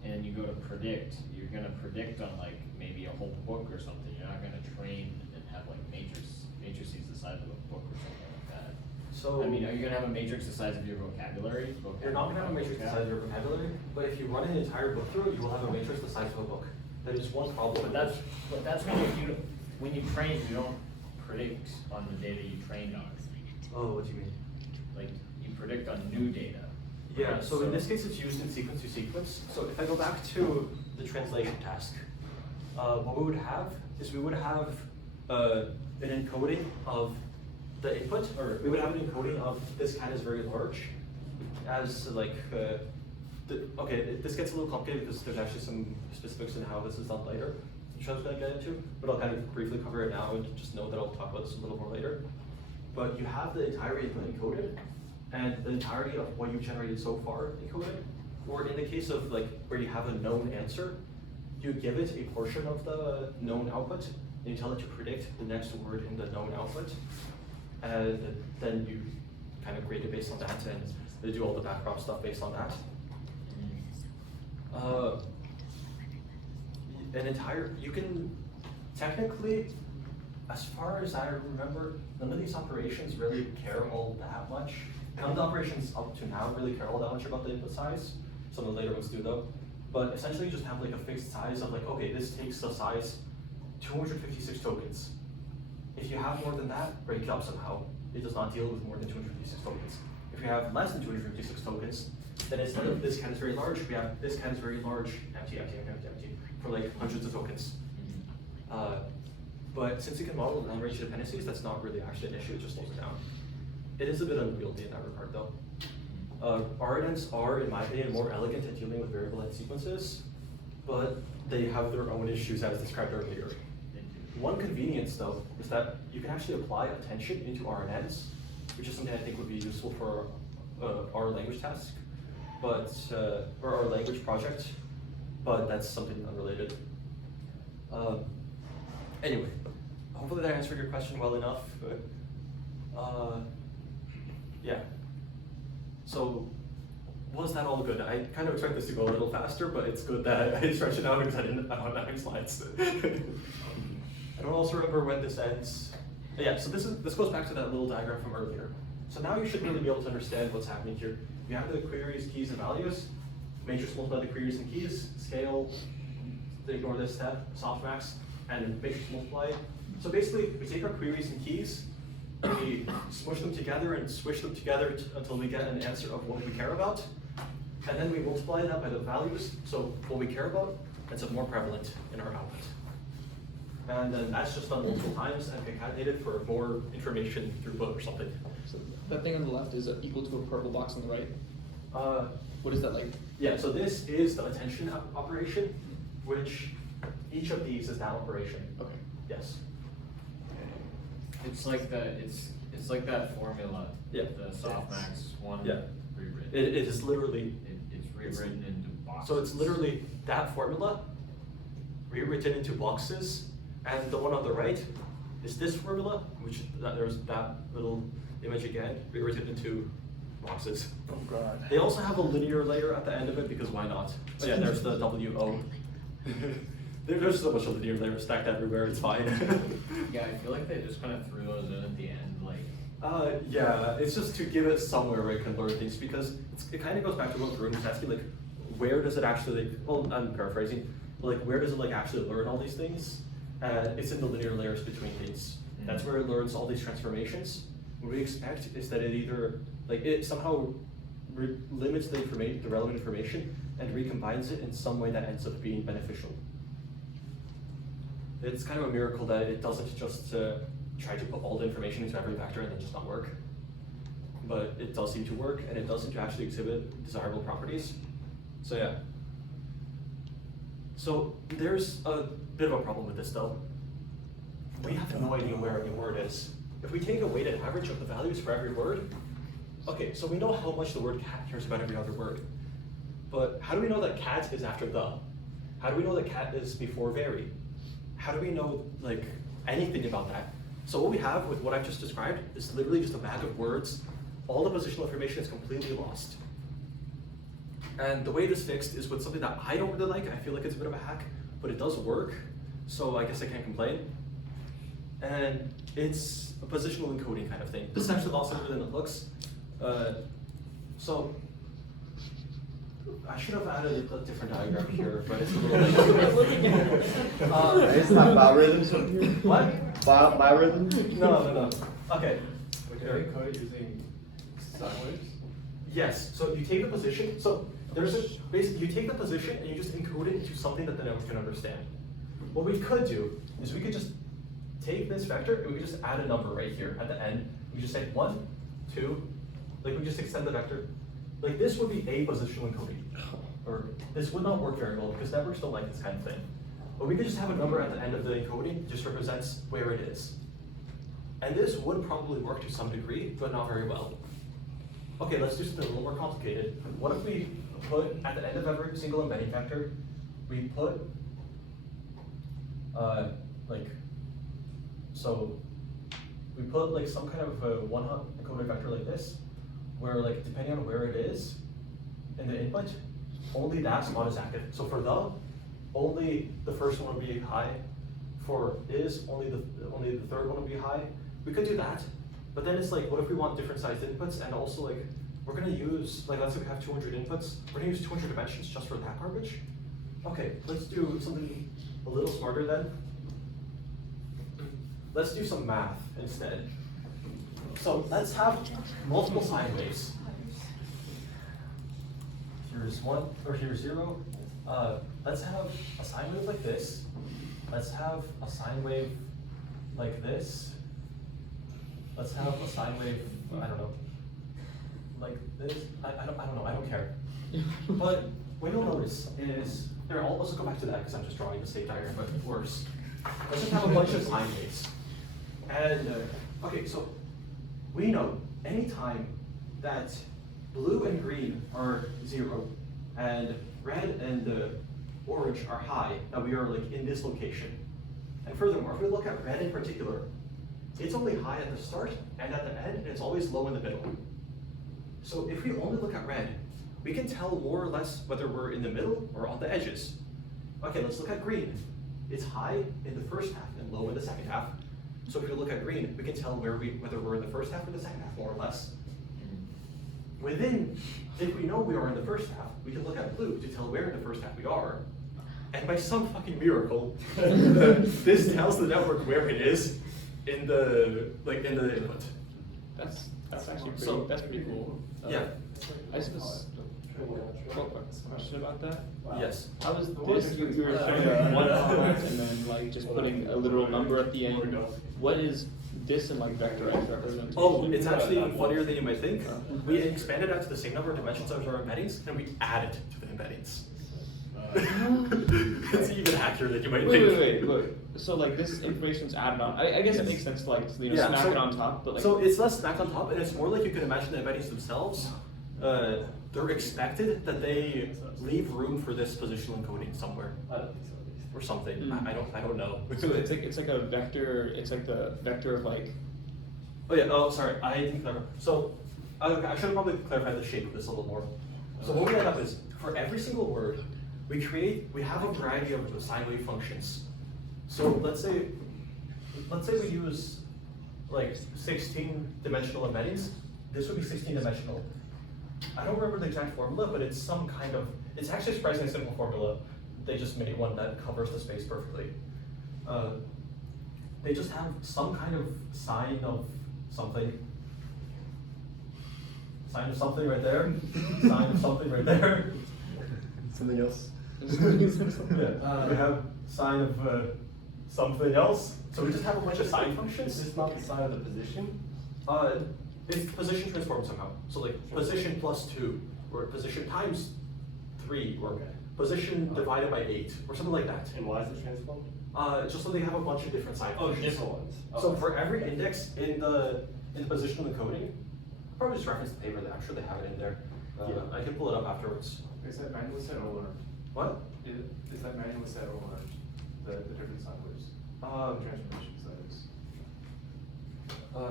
and you go to predict, you're gonna predict on like maybe a whole book or something. You're not gonna train and have like matrices the size of a book or something like that. So I mean, are you gonna have a matrix the size of your vocabulary? you're not gonna have a matrix the size of your vocabulary, but if you run an entire book through, you will have a matrix the size of a book. That is one problem. But that's when you train, you don't predict on the data you trained on. Oh, what do you mean? Like, you predict on new data. Yeah, right? so in this case, it's used in sequence to sequence. So if I go back to the translation task, what we would have is we would have an encoding of the input, or we would have an encoding of this cat is very large, as like, okay, this gets a little complicated because there's actually some specifics in how this is done later, which I was going to get into, but I'll kind of briefly cover it now and just know that I'll talk about this a little more later. But you have the entire input encoded, and the entirety of what you've generated so far encoded, or in the case of like where you have a known answer, you give it a portion of the known output, and you tell it to predict the next word in the known output, and then you kind of grade it based on that, and They do all the backprop stuff based on that. You can, technically, as far as I remember, none of these operations really care all that much. None of the operations up to now really care all that much about the input size. Some of the later ones do though. But essentially you just have like a fixed size of like, okay, this takes the size 256 tokens. If you have more than that, break it up somehow. It does not deal with more than 256 tokens. If you have less than 256 tokens, then instead of this cat is very large, we have this cat is very large, empty, empty, empty, empty, for like hundreds of tokens. But since you can model long-range dependencies, that's not really actually an issue, it just slows it down. It is a bit unwieldy in that regard though. RNNs are, in my opinion, more elegant at dealing with variable length sequences, but they have their own issues as described earlier. One convenience though is that you can actually apply attention into RNNs, which is something I think would be useful for our language task, but or our language project, but that's something unrelated. Anyway, hopefully that answered your question well enough. Yeah. So, was that all good? I kind of expect this to go a little faster, but it's good that I stretched it out because I don't have 9 slides. I don't also remember when this ends. Yeah, so this goes back to that little diagram from earlier. So now you should really be able to understand what's happening here. You have the queries, keys, and values. Matrix multiply the queries and keys, scale, ignore this step, softmax, and matrix multiply. So basically, we take our queries and keys, we smush them together and swish them together until we get an answer of what we care about. And then we multiply that by the values, so what we care about ends up more prevalent in our output. And then that's just done multiple times and concatenated for more information throughput or something. So that thing on the left is equal to a purple box on the right? What is that like? Yeah, so this is the attention operation, which each of these is that operation. Okay. Yes. It's like it's like that formula. Yeah. The softmax one. Yeah. Rewritten. It is literally. It's rewritten into boxes. So it's literally that formula rewritten into boxes, and the one on the right is this formula, which there's that little image again, rewritten into boxes. Oh god. They also have a linear layer at the end of it because why not? Oh yeah, there's the WO. There's so much of linear layers stacked everywhere, it's fine. Yeah, I feel like they just kind of threw those in at the end, like. Yeah, it's just to give it somewhere where it can learn things because it kind of goes back to what Varun was asking, like, where does it actually, well, I'm paraphrasing, but like, where does it like actually learn all these things? It's in the linear layers between things. That's where it learns all these transformations. What we expect is that it either, like, it somehow limits the relevant information and recombines it in some way that ends up being beneficial. It's kind of a miracle that it doesn't just try to put all the information into every vector and then just not work. But it does seem to work, and it does seem to actually exhibit desirable properties. So yeah. So there's a bit of a problem with this though. We have no idea where any word is. If we take a weighted average of the values for every word, okay, so we know how much the word cat cares about every other word. But how do we know that cat is after the? How do we know that cat is before very? How do we know like anything about that? So what we have with what I've just described is literally just a bag of words. All the positional information is completely lost. And the way it is fixed is with something that I don't really like. I feel like it's a bit of a hack, but it does work. So I guess I can't complain. And it's a positional encoding kind of thing. This is actually a lot simpler than it looks. So I should have added a different diagram here, but it's a little late. It's not biorhythms. What? Biorhythms? No. Okay. Can I encode it using sine waves? Yes, so you take the position, so there's a, basically you take the position and you just encode it into something that the network can understand. What we could do is we could just take this vector and we could just add a number right here at the end. We just say 1, 2, like we just extend the vector. Like this would be a positional encoding. Or this would not work very well because networks don't like this kind of thing. But we could just have a number at the end of the encoding, just represents where it is. And this would probably work to some degree, but not very well. Okay, let's do something a little more complicated. What if we put, at the end of every single embedding vector, we put, so we put like some kind of one encoded vector like this, where like depending on where it is in the input, only that spot is active. So for the, only the first one will be high. For is, only the third one will be high. We could do that, but then it's like, what if we want different sized inputs, and also like, we're gonna use, like let's say we have 200 inputs, we're gonna use 200 dimensions just for that garbage? Okay, let's do something a little smarter then. Let's do some math instead. So let's have multiple sine waves. Here's 1, or here's 0. Let's have a sine wave like this. Let's have a sine wave like this. Let's have a sine wave, I don't know, like this. I don't know, I don't care. But what you'll notice is, here, let's go back to that because I'm just drawing the state diagram, but worse. Let's just have a bunch of sine waves. And, okay, so we know anytime that blue and green are 0, and red and orange are high, that we are like in this location. And furthermore, if we look at red in particular, it's only high at the start and at the end, and it's always low in the middle. So if we only look at red, we can tell more or less whether we're in the middle or on the edges. Okay, let's look at green. It's high in the first half and low in the second half. So if we look at green, we can tell whether we're in the first half or the second half, more or less. Within, if we know we are in the first half, we can look at blue to tell where in the first half we are. And by some fucking miracle, this tells the network where it is in the input. That's actually pretty, So- that's pretty cool. Yeah. I just was, question about that. Yes. How is this, you were showing one comment and then like just putting a literal number at the end. What is this in like vector X representation? Oh, it's actually funnier than you might think. We expanded out to the same number of dimensions as our embeddings, and we added to the embeddings. It's even accurate than you might think. Wait. So like this information's added on. I guess it makes sense to like Yeah, smack so- it on top, but like. So it's less smacked on top, and it's more like you can imagine the embeddings themselves. They're expected that they leave room for this positional encoding somewhere or something. Mm. I don't know. So it's like a vector. It's like the vector of like. Oh yeah. Oh, sorry. I didn't clarify. So okay, I should have probably clarified the shape of this a little more. So what we end up is for every single word, we have a variety of sine wave functions. So let's say we use like 16-dimensional embeddings. This would be 16-dimensional. I don't remember the exact formula, but it's some kind of, it's actually a surprisingly simple formula. They just made one that covers the space perfectly. They just have some kind of sine of something. Sine of something right there. Sine of something right there. Something else. Yeah. We have sine of something else. So we just have a bunch of sine Is functions. this not the sign of the position? It's position transformed somehow. So like position plus 2, or position times 3, or position divided by 8, or something like that. And why is it transformed? Just so they have a bunch of different sine Oh, functions. different ones. So for every index in the positional encoding, I'll probably just reference the paper. I'm sure they have it in there. I can pull it up afterwards. Is that manual set or learned? What? Is that manual set or learned? The different sine waves? Transformations, that is.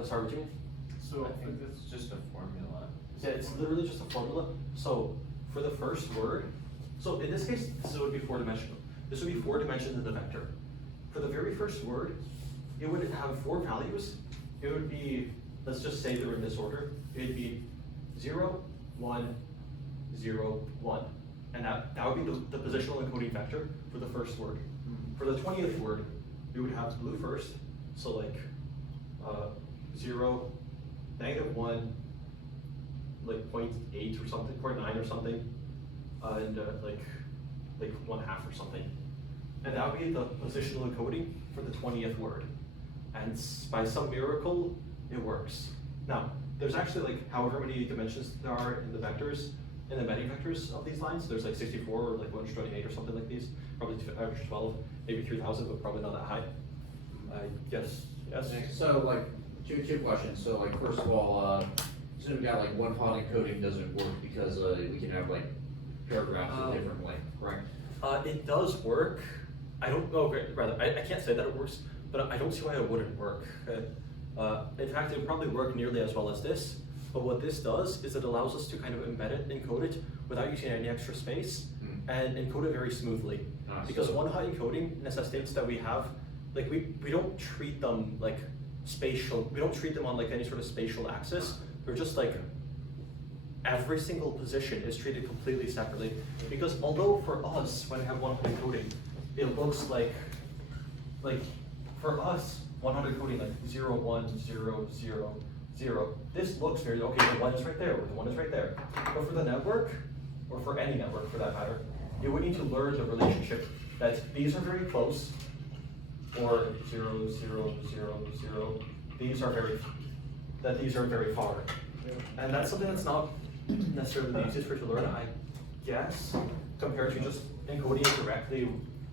Sorry, what do you mean? So, I think that's just a formula. Yeah, it's literally just a formula. So for the first word, so in this case, this would be 4-dimensional. This would be 4 dimensions in the vector. For the very first word, it would have 4 values. It would be, let's just say they're in this order. It would be 0, 1, 0, 1. And that would be the positional encoding vector for the first word. For the 20th word, we would have blue first. So like 0, -1, like 0.8 or something, 0.9 or something, and like 1/2 or something. And that would be the positional encoding for the 20th word. And by some miracle, it works. Now, there's actually like however many dimensions there are in the vectors, in the embedding vectors of these lines. There's like 64 or like 128 or something like these. Probably average 12, maybe 3,000, but probably not that high. I guess, yes? So like, two questions. So like, first of all, so we got like one font encoding doesn't work because we can have like paragraphs of different length, correct? It does work. I don't know, rather, I can't say that it works, but I don't see why it wouldn't work. In fact, it would probably work nearly as well as this. But what this does is it allows us to kind of embed it, encode it, without using any extra space, and encode it very smoothly. Because So- one-hot encoding necessitates that we have, like we don't treat them like spatial, we don't treat them on like any sort of spatial axis. We're just like, every single position is treated completely separately. Because although for us, when we have one-hot encoding, it looks like for us, 100 coding like 0, 1, 0, 0, 0. This looks very, okay, the 1 is right there, or the 1 is right there. But for the network, or for any network for that matter, you would need to learn the relationship that these are very close, or 0, 0, 0, 0. These are very far. And that's something that's not necessarily the easiest for you to learn, I guess, compared to just encoding it directly,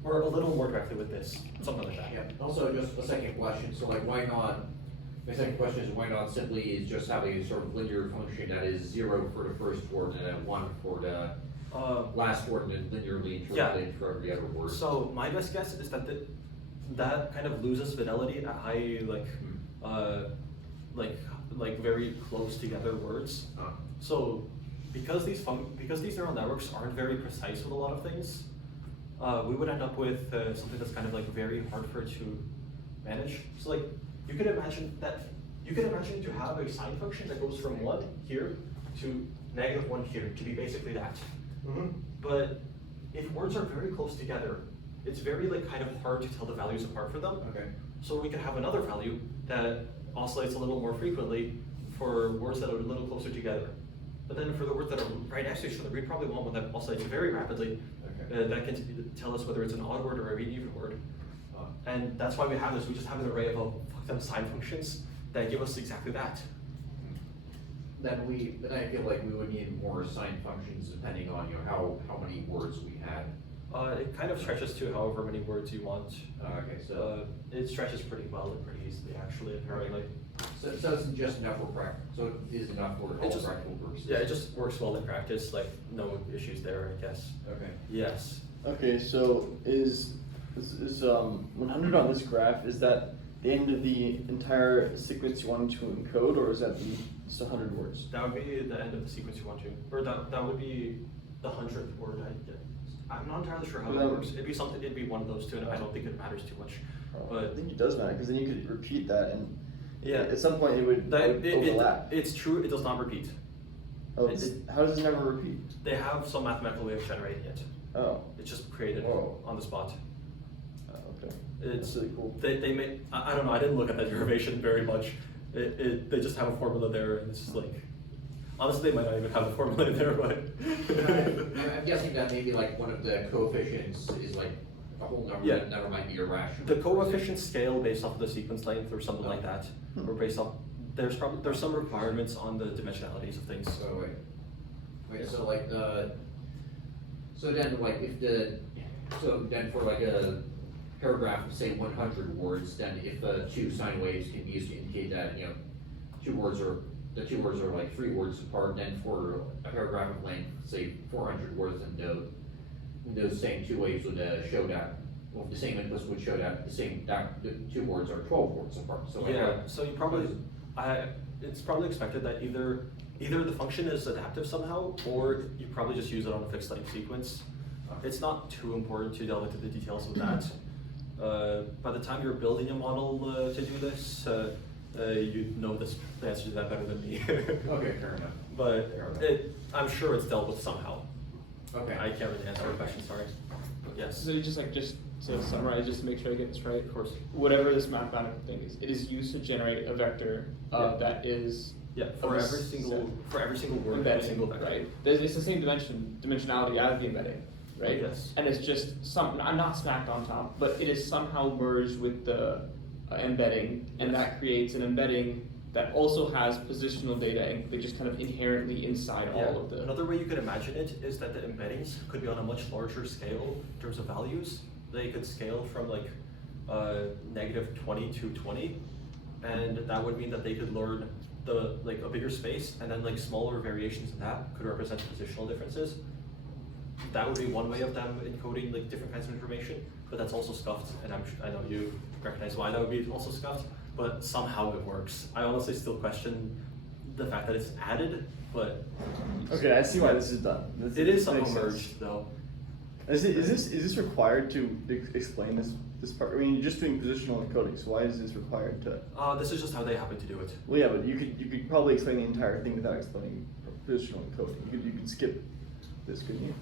or a little more directly with this, something like that. Yeah, also just a second question, so like why not, my second question is why not simply is just have a sort of linear function that is 0 for the first word and then 1 for the last word and then linearly interpolated for every other word? So my best guess is that that kind of loses fidelity at high, like very close together words. So because these neural networks aren't very precise with a lot of things, we would end up with something that's kind of like very hard for it to manage. So like you could imagine to have a sine function that goes from 1 here to -1 here to be basically that. But if words are very close together, it's very like kind of hard to tell the values apart for them. Okay. So we could have another value that oscillates a little more frequently for words that are a little closer together. But then for the words that are right next to each other, we probably want one that oscillates very rapidly. That can tell us whether it's an odd word or an even word. And that's why we have this. We just have an array of sine functions that give us exactly that. Then I feel like we would need more sine functions depending on how many words we had. It kind of stretches to however many words you want. Okay, so It stretches pretty well and pretty easily, actually, apparently. so it's just enough for practice. So it is enough for all practical purposes. Yeah, it just works well in practice. Like no issues there, I guess. Okay. Yes. Okay, so is 100 on this graph, is that the end of the entire sequence you want to encode, or is that just 100 words? That would be the end of the sequence you want to, or that would be the 100th word. I'm not entirely sure how that works. It'd be one of those two, and I don't think it matters too much. I But think it does matter, because then you could repeat that, and yeah, at some point it would overlap. it's true. It does not repeat. Oh, how does it never repeat? They have some mathematical way of generating it. Oh, It's just created Whoa. on the spot. okay. It's That's really cool. They make. I don't know. I didn't look at that derivation very much. They just have a formula there, and it's just like. Honestly, they might not even have a formula in there, but. I'm guessing that maybe like one of the coefficients is like a whole number Yeah. that never might be irrational. The coefficients scale based off of the sequence length or something like that, or based off. There's some requirements on the dimensionalities of things. So wait, so like so then like so then for like a paragraph of say 100 words, then if 2 sine waves can be used to indicate that the two words are like 3 words apart, then for a paragraph of length, say 400 words, then those same 2 waves would show that, well, the same inputs would show that the 2 words are 12 words apart. So like Yeah. So you probably, it's probably expected that either the function is adaptive somehow, or you probably just use it on a fixed length sequence. It's not too important to delve into the details of that. By the time you're building a model to do this, you know the answer to that better than me. Okay, fair enough. But I'm sure it's dealt with somehow. Okay. I can't really answer your question, sorry. But yes. So just to summarize, just to make sure I get this right. Of course. Whatever this mathematical thing is, it is used to generate a vector that is Yeah, for every single word, embedding, every single vector. right? It's the same dimensionality as the embedding, right? Yes. And it's just not stacked on top, but it is somehow merged with the embedding, and Yes. that creates an embedding that also has positional data and they just kind of inherently inside Yeah. all of the. Another way you could imagine it is that the embeddings could be on a much larger scale in terms of values. They could scale from like -20 to 20, and that would mean that they could learn a bigger space, and then like smaller variations in that could represent positional differences. That would be one way of them encoding like different kinds of information, but that's also scuffed, and I know you recognize why that would be also scuffed, but somehow it works. I honestly still question the fact that it's added, but Okay, I see why this is done. it is makes somehow sense. merged though. Is this required to explain this part? I mean, you're just doing positional encoding, so why is this required to? This is just how they happen to do it. Well, yeah, but you could probably explain the entire thing without explaining positional encoding. You could skip this, couldn't you?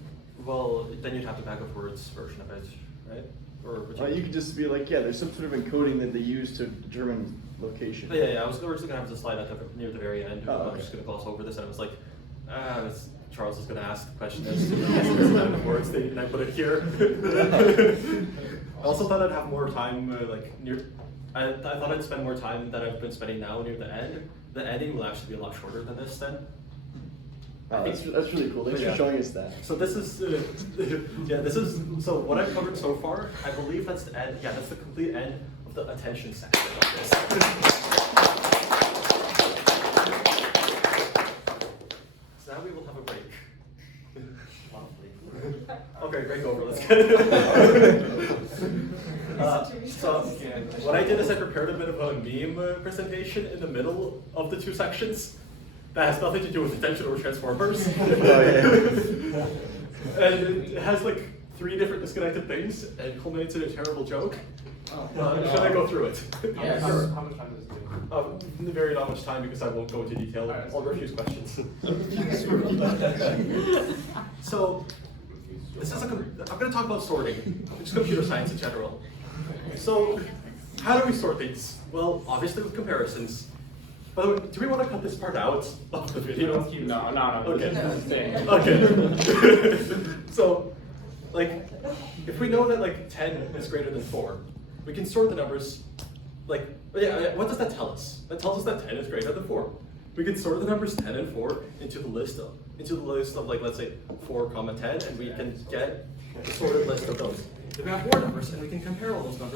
Well, then you'd have the back of words version of it, right? Or would You could just be like, yeah, there's some sort of encoding that they use to determine location. Yeah, I was originally gonna have the slide at the, near the very end. Oh, I was okay. just gonna gloss over this, and I was like, Charles is gonna ask the question as to the amount of words thing, and I put it here. I also thought I'd have more time, I thought I'd spend more time than I've been spending now near the end. The ending will actually be a lot shorter than this then. Oh, that's really cool. Thanks Yeah. for showing us that. So this is, so what I've covered so far, I believe that's the end, yeah, that's the complete end of the attention section of this. So now we will have a break. Okay, break over, let's get it. So what I did is I prepared a bit of a meme presentation in the middle of the two sections. That has nothing to do with attention or transformers. Oh, And it has like 3 different disconnected things and culminates in a terrible joke. Should I go through it? Yes. How much time does it take? Very not much time because I won't go into detail. Alright. I'll refuse questions. So, this is I'm going to talk about sorting, just computer science in general. So, how do we sort things? Well, obviously with comparisons. By the way, do we want to cut this part out of the video? No. Okay. This is staying. Okay. So, like, if we know that like 10 is greater than 4, we can sort the numbers. Like, what does that tell us? That tells us that 10 is greater than 4. We can sort the numbers 10 and 4 into the list of like, let's say 4, 10, and we can get a sorted list of those. Then we have more numbers, and we can compare all those numbers